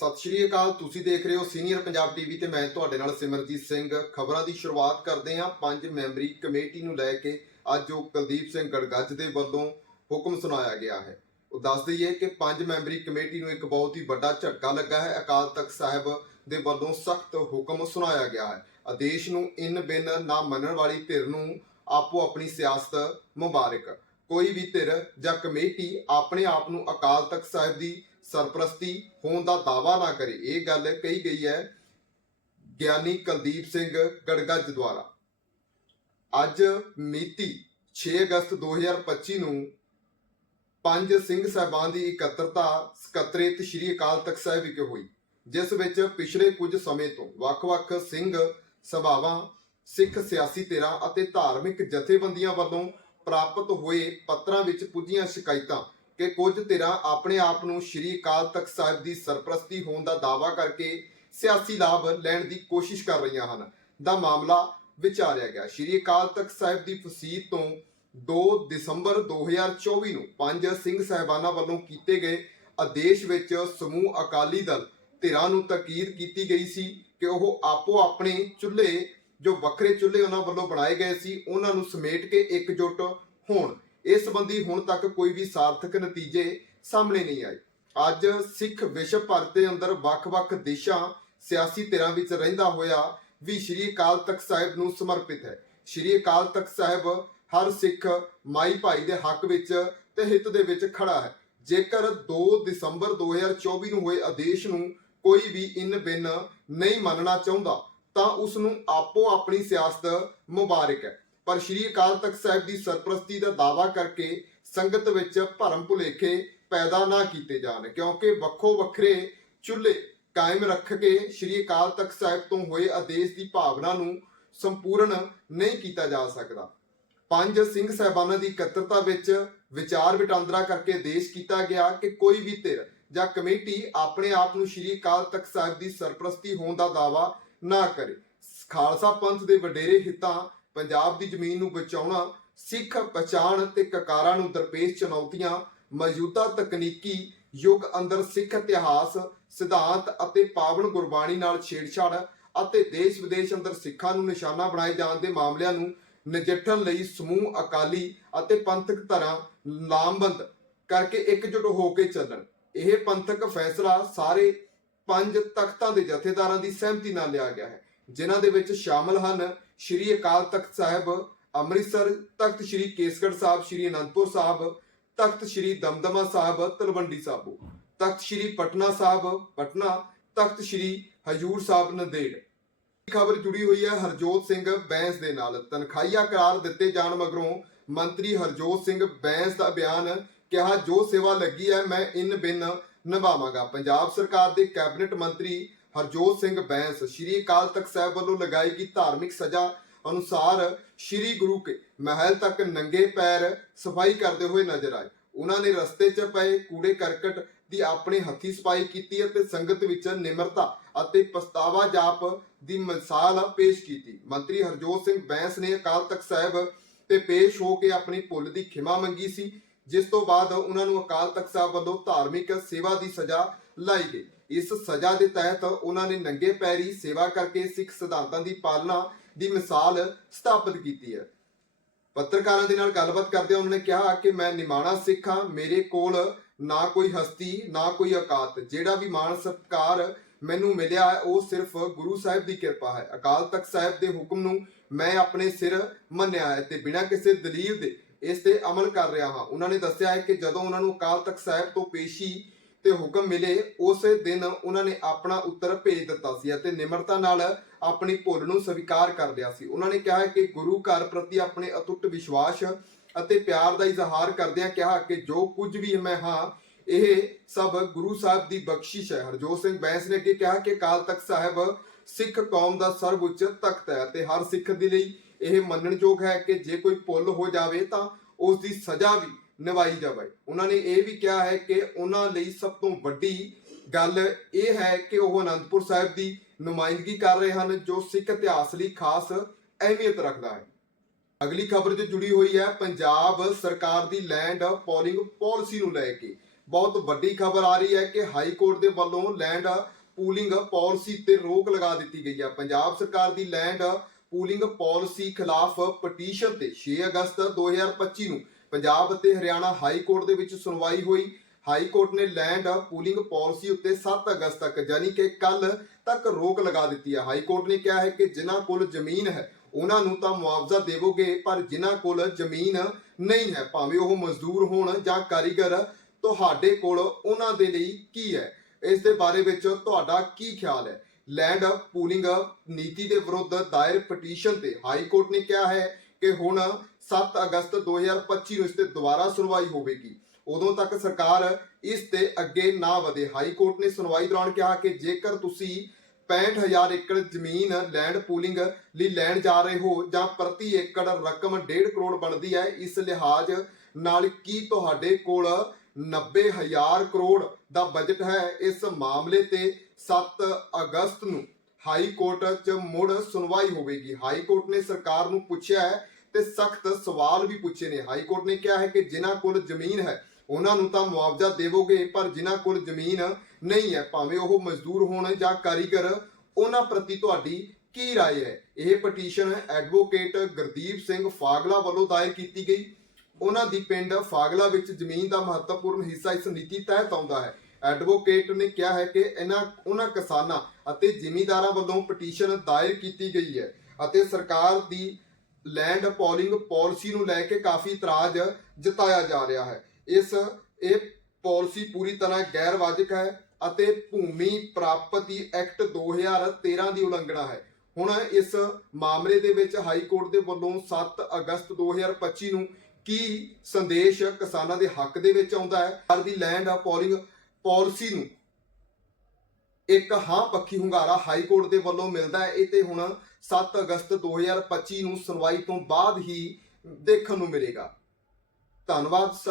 ਸਤਿ ਸ਼੍ਰੀ ਅਕਾਲ, ਤੁਸੀਂ ਦੇਖ ਰਹੇ ਹੋ ਸੀਨੀਅਰ ਪੰਜਾਬ ਟੀਵੀ ਤੇ ਮੈਂ ਤੁਹਾਡੇ ਨਾਲ ਸਿਮਰਜੀਤ ਸਿੰਘ। ਖਬਰਾਂ ਦੀ ਸ਼ੁਰੂਆਤ ਕਰਦੇ ਹਾਂ। ਪੰਜ ਮੈਂਬਰੀ ਕਮੇਟੀ ਨੂੰ ਲੈ ਕੇ ਅੱਜ ਜੋ ਕੁਲਦੀਪ ਸਿੰਘ ਗੜਗੱਜ ਦੇ ਵੱਲੋਂ ਹੁਕਮ ਸੁਣਾਇਆ ਗਿਆ ਹੈ। ਉਹ ਦੱਸ ਦਈਏ ਕਿ ਪੰਜ ਮੈਂਬਰੀ ਕਮੇਟੀ ਨੂੰ ਇੱਕ ਬਹੁਤ ਹੀ ਵੱਡਾ ਝਟਕਾ ਲੱਗਾ ਹੈ। ਅਕਾਲ ਤਖਤ ਸਾਹਿਬ ਦੇ ਵੱਲੋਂ ਸਖਤ ਹੁਕਮ ਸੁਣਾਇਆ ਗਿਆ ਹੈ। ਆਦੇਸ਼ ਨੂੰ ਇਨ ਬਿਨ ਨਾ ਮੰਨਣ ਵਾਲੀ ਧਿਰ ਨੂੰ ਆਪੋ ਆਪਣੀ ਸਿਆਸਤ ਮੁਬਾਰਕ। ਕੋਈ ਵੀ ਧਿਰ ਜਾਂ ਕਮੇਟੀ ਆਪਣੇ ਆਪ ਨੂੰ ਅਕਾਲ ਤਖਤ ਸਾਹਿਬ ਦੀ ਸਰਪ੍ਰਸਤੀ ਹੋਣ ਦਾ ਦਾਵਾ ਨਾ ਕਰੇ। ਇਹ ਗੱਲ ਕਹੀ ਗਈ ਹੈ ਗਿਆਨੀ ਕੁਲਦੀਪ ਸਿੰਘ ਗੜਗੱਜ ਦੁਆਰਾ। ਅੱਜ ਮਿਤੀ 6 ਅਗਸਤ 2025 ਨੂੰ ਪੰਜ ਸਿੰਘ ਸਾਹਿਬਾਨ ਦੀ ਇਕੱਤਰਤਾ ਸਕੱਤਰੇਤ ਸ੍ਰੀ ਅਕਾਲ ਤਖਤ ਸਾਹਿਬ ਵਿਖੇ ਹੋਈ, ਜਿਸ ਵਿੱਚ ਪਿਛਲੇ ਕੁਝ ਸਮੇਂ ਤੋਂ ਵੱਖ-ਵੱਖ ਸਿੰਘ ਸਭਾਵਾਂ, ਸਿੱਖ ਸਿਆਸੀ ਧਿਰਾਂ ਅਤੇ ਧਾਰਮਿਕ ਜਥੇਬੰਦੀਆਂ ਵੱਲੋਂ ਪ੍ਰਾਪਤ ਹੋਏ ਪੱਤਰਾਂ ਵਿੱਚ ਪੁੱਜੀਆਂ ਸ਼ਿਕਾਇਤਾਂ ਕਿ ਕੁਝ ਧਿਰਾਂ ਆਪਣੇ ਆਪ ਨੂੰ ਸ੍ਰੀ ਅਕਾਲ ਤਖਤ ਸਾਹਿਬ ਦੀ ਸਰਪ੍ਰਸਤੀ ਹੋਣ ਦਾ ਦਾਅਵਾ ਕਰਕੇ ਸਿਆਸੀ ਲਾਭ ਲੈਣ ਦੀ ਕੋਸ਼ਿਸ਼ ਕਰ ਰਹੀਆਂ ਹਨ, ਦਾ ਮਾਮਲਾ ਵਿਚਾਰਿਆ ਗਿਆ। ਸ੍ਰੀ ਅਕਾਲ ਤਖਤ ਸਾਹਿਬ ਦੀ ਫਸੀਦ ਤੋਂ 2 ਦਸੰਬਰ 2024 ਨੂੰ ਪੰਜ ਸਿੰਘ ਸਾਹਿਬਾਨਾਂ ਵੱਲੋਂ ਕੀਤੇ ਗਏ ਆਦੇਸ਼ ਵਿੱਚ ਸਮੂਹ ਅਕਾਲੀ ਦਲ ਧਿਰਾਂ ਨੂੰ ਤਾਕੀਦ ਕੀਤੀ ਗਈ ਸੀ ਕਿ ਉਹ ਆਪੋ ਆਪਣੇ ਚੁੱਲ੍ਹੇ, ਜੋ ਵੱਖਰੇ ਚੁੱਲ੍ਹੇ ਉਹਨਾਂ ਵੱਲੋਂ ਬਣਾਏ ਗਏ ਸੀ, ਉਹਨਾਂ ਨੂੰ ਸਮੇਟ ਕੇ ਇਕਜੁੱਟ ਹੋਣ। ਇਸ ਸੰਬੰਧੀ ਹੁਣ ਤੱਕ ਕੋਈ ਵੀ ਸਾਰਥਕ ਨਤੀਜੇ ਸਾਹਮਣੇ ਨਹੀਂ ਆਏ। ਅੱਜ ਸਿੱਖ ਵਿਸ਼ਵ ਭਰ ਦੇ ਅੰਦਰ ਵੱਖ-ਵੱਖ ਦੇਸ਼ਾਂ ਸਿਆਸੀ ਧਿਰਾਂ ਵਿੱਚ ਰਹਿੰਦਾ ਹੋਇਆ ਵੀ ਸ਼੍ਰੀ ਅਕਾਲ ਤਖਤ ਸਾਹਿਬ ਨੂੰ ਸਮਰਪਿਤ ਹੈ। ਸ਼੍ਰੀ ਅਕਾਲ ਤਖਤ ਸਾਹਿਬ ਹਰ ਸਿੱਖ ਮਾਈ ਭਾਈ ਦੇ ਹੱਕ ਵਿੱਚ ਤੇ ਹਿੱਤ ਦੇ ਵਿੱਚ ਖੜਾ ਹੈ। ਜੇਕਰ 2 ਦਸੰਬਰ 2024 ਨੂੰ ਹੋਏ ਆਦੇਸ਼ ਨੂੰ ਕੋਈ ਵੀ ਇਨ ਬਿਨ ਨਹੀਂ ਮੰਨਣਾ ਚਾਹੁੰਦਾ, ਤਾਂ ਉਸ ਨੂੰ ਆਪੋ ਆਪਣੀ ਸਿਆਸਤ ਮੁਬਾਰਕ ਹੈ। ਪਰ ਸ਼੍ਰੀ ਅਕਾਲ ਤਖਤ ਸਾਹਿਬ ਦੀ ਸਰਪ੍ਰਸਤੀ ਦਾ ਦਾਵਾ ਕਰਕੇ ਸੰਗਤ ਵਿੱਚ ਭਰਮ ਭੁਲੇਖੇ ਪੈਦਾ ਨਾ ਕੀਤੇ ਜਾਣ, ਕਿਉਂਕਿ ਵੱਖੋ ਵੱਖਰੇ ਚੁੱਲ੍ਹੇ ਕਾਇਮ ਰੱਖ ਕੇ ਸ਼੍ਰੀ ਅਕਾਲ ਤਖਤ ਸਾਹਿਬ ਤੋਂ ਹੋਏ ਆਦੇਸ਼ ਦੀ ਭਾਵਨਾ ਨੂੰ ਸੰਪੂਰਨ ਨਹੀਂ ਕੀਤਾ ਜਾ ਸਕਦਾ। ਪੰਜ ਸਿੰਘ ਸਾਹਿਬਾਨਾਂ ਦੀ ਇਕੱਤਰਤਾ ਵਿੱਚ ਵਿਚਾਰ ਵਟਾਂਦਰਾ ਕਰਕੇ ਆਦੇਸ਼ ਕੀਤਾ ਗਿਆ ਕਿ ਕੋਈ ਵੀ ਧਿਰ ਜਾਂ ਕਮੇਟੀ ਆਪਣੇ ਆਪ ਨੂੰ ਸ਼੍ਰੀ ਅਕਾਲ ਤਖਤ ਸਾਹਿਬ ਦੀ ਸਰਪ੍ਰਸਤੀ ਹੋਣ ਦਾ ਦਾਵਾ ਨਾ ਕਰੇ। ਖਾਲਸਾ ਪੰਥ ਦੇ ਵਡੇਰੇ ਹਿੱਤਾਂ ਪੰਜਾਬ ਦੀ ਜ਼ਮੀਨ ਨੂੰ ਬਚਾਉਣਾ, ਸਿੱਖ ਪਛਾਣ ਤੇ ਕਕਾਰਾਂ ਨੂੰ ਦਰਪੇਸ਼ ਚੁਣੌਤੀਆਂ, ਮੌਜੂਦਾ ਤਕਨੀਕੀ ਯੁੱਗ ਅੰਦਰ ਸਿੱਖ ਇਤਿਹਾਸ, ਸਿਧਾਂਤ ਅਤੇ ਪਾਵਨ ਗੁਰਬਾਣੀ ਨਾਲ ਛੇੜਛਾੜ ਅਤੇ ਦੇਸ਼ ਵਿਦੇਸ਼ ਅੰਦਰ ਸਿੱਖਾਂ ਨੂੰ ਨਿਸ਼ਾਨਾ ਬਣਾਏ ਜਾਣ ਦੇ ਮਾਮਲਿਆਂ ਨੂੰ ਨਜਿੱਠਣ ਲਈ ਸਮੂਹ ਅਕਾਲੀ ਅਤੇ ਪੰਥਕ ਧਰਾਂ ਲਾਮਬੰਦ ਕਰਕੇ ਇਕਜੁੱਟ ਹੋ ਕੇ ਚੱਲਣ। ਇਹ ਪੰਥਕ ਫੈਸਲਾ ਸਾਰੇ ਪੰਜ ਤਖਤਾਂ ਦੇ ਜਥੇਦਾਰਾਂ ਦੀ ਸਹਿਮਤੀ ਨਾਲ ਲਿਆ ਗਿਆ ਹੈ, ਜਿਨ੍ਹਾਂ ਦੇ ਵਿੱਚ ਸ਼ਾਮਲ ਹਨ ਸ਼੍ਰੀ ਅਕਾਲ ਤਖਤ ਸਾਹਿਬ, ਅੰਮ੍ਰਿਤਸਰ, ਤਖਤ ਸ਼੍ਰੀ ਕੇਸਗੜ੍ਹ ਸਾਹਿਬ, ਸ਼੍ਰੀ ਅਨੰਦਪੁਰ ਸਾਹਿਬ, ਤਖਤ ਸ਼੍ਰੀ ਦਮਦਮਾ ਸਾਹਿਬ, ਤਲਵੰਡੀ ਸਾਬੋ ਤਖਤ ਸ਼੍ਰੀ ਪਟਨਾ ਸਾਹਿਬ, ਪਟਨਾ, ਤਖਤ ਸ਼੍ਰੀ ਹਜੂਰ ਸਾਹਿਬ, ਨੰਦੇੜ। ਖਬਰ ਜੁੜੀ ਹੋਈ ਹੈ ਹਰਜੋਤ ਸਿੰਘ ਬੈਂਸ ਦੇ ਨਾਲ। ਤਨਖਾਹੀਆ ਕਰਾਰ ਦਿੱਤੇ ਜਾਣ ਮਗਰੋਂ ਮੰਤਰੀ ਹਰਜੋਤ ਸਿੰਘ ਬੈਂਸ ਦਾ ਬਿਆਨ ਕਿਹਾ, ਜੋ ਸੇਵਾ ਲੱਗੀ ਹੈ, ਮੈਂ ਇਨ ਬਿਨ ਨਿਭਾਵਾਂਗਾ। ਪੰਜਾਬ ਸਰਕਾਰ ਦੇ ਕੈਬਨਿਟ ਮੰਤਰੀ ਹਰਜੋਤ ਸਿੰਘ ਬੈਂਸ, ਸ਼੍ਰੀ ਅਕਾਲ ਤਖਤ ਸਾਹਿਬ ਵੱਲੋਂ ਲਗਾਈ ਗਈ ਧਾਰਮਿਕ ਸਜ਼ਾ ਅਨੁਸਾਰ ਸ਼੍ਰੀ ਗੁਰੂ ਕੇ ਮਹਿਲ ਤੱਕ ਨੰਗੇ ਪੈਰ ਸਫ਼ਾਈ ਕਰਦੇ ਹੋਏ ਨਜ਼ਰ ਆਏ। ਉਹਨਾਂ ਨੇ ਰਸਤੇ 'ਚ ਪਏ ਕੂੜੇ ਕਰਕਟ ਦੀ ਆਪਣੇ ਹੱਥੀ ਸਫ਼ਾਈ ਕੀਤੀ ਅਤੇ ਸੰਗਤ ਵਿੱਚ ਨਿਮਰਤਾ ਅਤੇ ਪਛਤਾਵਾ ਜਾਪ ਦੀ ਮਿਸਾਲ ਪੇਸ਼ ਕੀਤੀ। ਮੰਤਰੀ ਹਰਜੋਤ ਸਿੰਘ ਬੈਂਸ ਨੇ ਅਕਾਲ ਤਖਤ ਸਾਹਿਬ ਤੇ ਪੇਸ਼ ਹੋ ਕੇ ਆਪਣੀ ਭੁੱਲ ਦੀ ਖਿਮਾ ਮੰਗੀ ਸੀ, ਜਿਸ ਤੋਂ ਬਾਅਦ ਉਹਨਾਂ ਨੂੰ ਅਕਾਲ ਤਖਤ ਸਾਹਿਬ ਵੱਲੋਂ ਧਾਰਮਿਕ ਸੇਵਾ ਦੀ ਸਜ਼ਾ ਲਾਈ ਗਈ। ਇਸ ਸਜ਼ਾ ਦੇ ਤਹਿਤ ਉਹਨਾਂ ਨੇ ਨੰਗੇ ਪੈਰੀ ਸੇਵਾ ਕਰਕੇ ਸਿੱਖ ਸਿਧਾਂਤਾਂ ਦੀ ਪਾਲਣਾ ਦੀ ਮਿਸਾਲ ਸਥਾਪਿਤ ਕੀਤੀ ਹੈ। ਪੱਤਰਕਾਰਾਂ ਦੇ ਨਾਲ ਗੱਲਬਾਤ ਕਰਦੇ ਉਹਨਾਂ ਨੇ ਕਿਹਾ ਕਿ ਮੈਂ ਨਿਮਾਣਾ ਸਿੱਖ ਹਾਂ, ਮੇਰੇ ਕੋਲ ਨਾ ਕੋਈ ਹਸਤੀ, ਨਾ ਕੋਈ ਔਕਾਤ। ਜਿਹੜਾ ਵੀ ਮਾਣ ਸਤਕਾਰ ਮੈਨੂੰ ਮਿਲਿਆ ਹੈ, ਉਹ ਸਿਰਫ ਗੁਰੂ ਸਾਹਿਬ ਦੀ ਕਿਰਪਾ ਹੈ। ਅਕਾਲ ਤਖਤ ਸਾਹਿਬ ਦੇ ਹੁਕਮ ਨੂੰ ਮੈਂ ਆਪਣੇ ਸਿਰ ਮੰਨਿਆ ਹੈ ਤੇ ਬਿਨਾਂ ਕਿਸੇ ਦਲੀਲ ਦੇ ਇਸ ਤੇ ਅਮਲ ਕਰ ਰਿਹਾ ਹਾਂ। ਉਹਨਾਂ ਨੇ ਦੱਸਿਆ ਹੈ ਕਿ ਜਦੋਂ ਉਹਨਾਂ ਨੂੰ ਅਕਾਲ ਤਖਤ ਸਾਹਿਬ ਤੋਂ ਪੇਸ਼ੀ ਤੇ ਹੁਕਮ ਮਿਲੇ, ਉਸੇ ਦਿਨ ਉਹਨਾਂ ਨੇ ਆਪਣਾ ਉੱਤਰ ਭੇਜ ਦਿੱਤਾ ਸੀ ਅਤੇ ਨਿਮਰਤਾ ਨਾਲ ਆਪਣੀ ਭੁੱਲ ਨੂੰ ਸਵੀਕਾਰ ਕਰ ਲਿਆ ਸੀ। ਉਹਨਾਂ ਨੇ ਕਿਹਾ ਕਿ ਗੁਰੂ ਘਰ ਪ੍ਰਤੀ ਆਪਣੇ ਅਟੁੱਟ ਵਿਸ਼ਵਾਸ ਅਤੇ ਪਿਆਰ ਦਾ ਇਜ਼ਹਾਰ ਕਰਦਿਆਂ ਕਿਹਾ ਕਿ ਜੋ ਕੁਝ ਵੀ ਮੈਂ ਹਾਂ, ਇਹ ਸਭ ਗੁਰੂ ਸਾਹਿਬ ਦੀ ਬਖਸ਼ਿਸ਼ ਹੈ। ਹਰਜੋਤ ਸਿੰਘ ਬੈਂਸ ਨੇ ਅੱਗੇ ਕਿਹਾ ਕਿ ਅਕਾਲ ਤਖਤ ਸਾਹਿਬ ਸਿੱਖ ਕੌਮ ਦਾ ਸਰਵਉੱਚ ਤਖਤ ਹੈ ਤੇ ਹਰ ਸਿੱਖ ਦੇ ਲਈ ਇਹ ਮੰਨਣਯੋਗ ਹੈ ਕਿ ਜੇ ਕੋਈ ਭੁੱਲ ਹੋ ਜਾਵੇ ਤਾਂ ਉਸ ਦੀ ਸਜ਼ਾ ਵੀ ਨਿਭਾਈ ਜਾਵੇ। ਉਹਨਾਂ ਨੇ ਇਹ ਵੀ ਕਿਹਾ ਹੈ ਕਿ ਉਹਨਾਂ ਲਈ ਸਭ ਤੋਂ ਵੱਡੀ ਗੱਲ ਇਹ ਹੈ ਕਿ ਉਹ ਅਨੰਦਪੁਰ ਸਾਹਿਬ ਦੀ ਨੁਮਾਇੰਦਗੀ ਕਰ ਰਹੇ ਹਨ, ਜੋ ਸਿੱਖ ਇਤਿਹਾਸ ਲਈ ਖਾਸ ਅਹਿਮੀਅਤ ਰੱਖਦਾ ਹੈ। ਅਗਲੀ ਖਬਰ ਜੋ ਜੁੜੀ ਹੋਈ ਹੈ, ਪੰਜਾਬ ਸਰਕਾਰ ਦੀ ਲੈਂਡ ਪੋਲਿੰਗ ਪਾਲਿਸੀ ਨੂੰ ਲੈ ਕੇ। ਬਹੁਤ ਵੱਡੀ ਖਬਰ ਆ ਰਹੀ ਹੈ ਕਿ ਹਾਈ ਕੋਰਟ ਦੇ ਵੱਲੋਂ ਲੈਂਡ ਪੂਲਿੰਗ ਪਾਲਿਸੀ ਤੇ ਰੋਕ ਲਗਾ ਦਿੱਤੀ ਗਈ ਹੈ। ਪੰਜਾਬ ਸਰਕਾਰ ਦੀ ਲੈਂਡ ਪੂਲਿੰਗ ਪਾਲਿਸੀ ਖਿਲਾਫ ਪਟੀਸ਼ਨ ਤੇ 6 ਅਗਸਤ 2025 ਨੂੰ ਪੰਜਾਬ ਅਤੇ ਹਰਿਆਣਾ ਹਾਈ ਕੋਰਟ ਦੇ ਵਿੱਚ ਸੁਣਵਾਈ ਹੋਈ। ਹਾਈ ਕੋਰਟ ਨੇ ਲੈਂਡ ਪੂਲਿੰਗ ਪਾਲਿਸੀ ਉੱਤੇ 7 ਅਗਸਤ ਤੱਕ, ਯਾਨੀ ਕਿ ਕੱਲ ਤੱਕ ਰੋਕ ਲਗਾ ਦਿੱਤੀ ਹੈ। ਹਾਈ ਕੋਰਟ ਨੇ ਕਿਹਾ ਹੈ ਕਿ ਜਿਨ੍ਹਾਂ ਕੋਲ ਜ਼ਮੀਨ ਹੈ, ਉਹਨਾਂ ਨੂੰ ਤਾਂ ਮੁਆਵਜ਼ਾ ਦੇਵੋਗੇ, ਪਰ ਜਿਨ੍ਹਾਂ ਕੋਲ ਜ਼ਮੀਨ ਨਹੀਂ ਹੈ, ਭਾਵੇਂ ਉਹ ਮਜ਼ਦੂਰ ਹੋਣ ਜਾਂ ਕਾਰੀਗਰ, ਤੁਹਾਡੇ ਕੋਲ ਉਹਨਾਂ ਦੇ ਲਈ ਕੀ ਹੈ? ਇਸ ਦੇ ਬਾਰੇ ਵਿੱਚ ਤੁਹਾਡਾ ਕੀ ਖਿਆਲ ਹੈ? ਲੈਂਡ ਪੂਲਿੰਗ ਨੀਤੀ ਦੇ ਵਿਰੁੱਧ ਦਾਇਰ ਪਟੀਸ਼ਨ ਤੇ ਹਾਈ ਕੋਰਟ ਨੇ ਕਿਹਾ ਹੈ ਕਿ ਹੁਣ 7 ਅਗਸਤ 2025 ਨੂੰ ਇਸ ਤੇ ਦੁਬਾਰਾ ਸੁਣਵਾਈ ਹੋਵੇਗੀ। ਉਦੋਂ ਤੱਕ ਸਰਕਾਰ ਇਸ ਤੇ ਅੱਗੇ ਨਾ ਵਧੇ। ਹਾਈ ਕੋਰਟ ਨੇ ਸੁਣਵਾਈ ਦੌਰਾਨ ਕਿਹਾ ਕਿ ਜੇਕਰ ਤੁਸੀਂ 65000 ਏਕੜ ਜ਼ਮੀਨ ਲੈਂਡ ਪੂਲਿੰਗ ਲਈ ਲੈਣ ਜਾ ਰਹੇ ਹੋ ਜਾਂ ਪ੍ਰਤੀ ਏਕੜ ਰਕਮ 1.5 ਕਰੋੜ ਬਣਦੀ ਹੈ, ਇਸ ਲਿਹਾਜ਼ ਨਾਲ ਕੀ ਤੁਹਾਡੇ ਕੋਲ 90000 ਕਰੋੜ ਦਾ ਬਜਟ ਹੈ? ਇਸ ਮਾਮਲੇ ਤੇ 7 ਅਗਸਤ ਨੂੰ ਹਾਈ ਕੋਰਟ 'ਚ ਮੁੜ ਸੁਣਵਾਈ ਹੋਵੇਗੀ ਹਾਈ ਕੋਰਟ ਨੇ ਸਰਕਾਰ ਨੂੰ ਪੁੱਛਿਆ ਹੈ ਤੇ ਸਖਤ ਸਵਾਲ ਵੀ ਪੁੱਛੇ ਨੇ ਹਾਈ ਕੋਰਟ ਨੇ ਕਿਹਾ ਹੈ ਕਿ ਜਿਨ੍ਹਾਂ ਕੋਲ ਜ਼ਮੀਨ ਹੈ ਉਹਨਾਂ ਨੂੰ ਤਾਂ ਮੁਆਵਜ਼ਾ ਦੇਵੋਗੇ ਪਰ ਜਿਨ੍ਹਾਂ ਕੋਲ ਜ਼ਮੀਨ ਨਹੀਂ ਹੈ ਭਾਵੇਂ ਉਹ ਮਜ਼ਦੂਰ ਹੋਣ ਜਾਂ ਕਾਰੀਗਰ ਉਹਨਾਂ ਪ੍ਰਤੀ ਤੁਹਾਡੀ ਕੀ رائے ਹੈ ਇਹ ਪਟੀਸ਼ਨ ਐਡਵੋਕੇਟ ਗੁਰਦੀਪ ਸਿੰਘ ਫਾਗਲਾ ਵੱਲੋਂ ਦਾਇਰ ਕੀਤੀ ਗਈ ਉਹਨਾਂ ਦੀ ਪਿੰਡ ਫਾਗਲਾ ਵਿੱਚ ਜ਼ਮੀਨ ਦਾ ਮਹੱਤਵਪੂਰਨ ਹਿੱਸਾ ਇਸ ਨੀਤੀ ਤਹਿਤ ਆਉਂਦਾ ਹੈ ਐਡਵੋਕੇਟ ਨੇ ਕਿਹਾ ਹੈ ਕਿ ਇਹਨਾਂ, ਉਹਨਾਂ ਕਿਸਾਨਾਂ ਅਤੇ ਜ਼ਿਮੀਂਦਾਰਾਂ ਵੱਲੋਂ ਪਟੀਸ਼ਨ ਦਾਇਰ ਕੀਤੀ ਗਈ ਹੈ ਅਤੇ ਸਰਕਾਰ ਦੀ ਲੈਂਡ ਪੋਲਿੰਗ ਪਾਲਿਸੀ ਨੂੰ ਲੈ ਕੇ ਕਾਫੀ ਇਤਰਾਜ਼ ਜਤਾਇਆ ਜਾ ਰਿਹਾ ਹੈ। ਇਸ, ਇਹ ਪਾਲਿਸੀ ਪੂਰੀ ਤਰ੍ਹਾਂ ਗੈਰ ਵਾਜਬ ਹੈ ਅਤੇ ਭੂਮੀ ਪ੍ਰਾਪਤੀ ਐਕਟ 2013 ਦੀ ਉਲੰਘਣਾ ਹੈ। ਹੁਣ ਇਸ ਮਾਮਲੇ ਦੇ ਵਿੱਚ ਹਾਈ ਕੋਰਟ ਦੇ ਵੱਲੋਂ 7 ਅਗਸਤ 2025 ਨੂੰ ਕੀ ਸੰਦੇਸ਼ ਕਿਸਾਨਾਂ ਦੇ ਹੱਕ ਦੇ ਵਿੱਚ ਆਉਂਦਾ ਹੈ? ਦੀ ਲੈਂਡ ਪੋਲਿੰਗ ਪਾਲਿਸੀ ਨੂੰ। ਇੱਕ ਹਾਂ ਪੱਖੀ ਹੁੰਗਾਰਾ ਹਾਈ ਕੋਰਟ ਦੇ ਵੱਲੋਂ ਮਿਲਦਾ ਹੈ। ਇਹ ਤੇ ਹੁਣ 7 ਅਗਸਤ 2025 ਨੂੰ ਸੁਣਵਾਈ ਤੋਂ ਬਾਅਦ ਹੀ ਦੇਖਣ ਨੂੰ ਮਿਲੇਗਾ। ਧੰਨਵਾਦ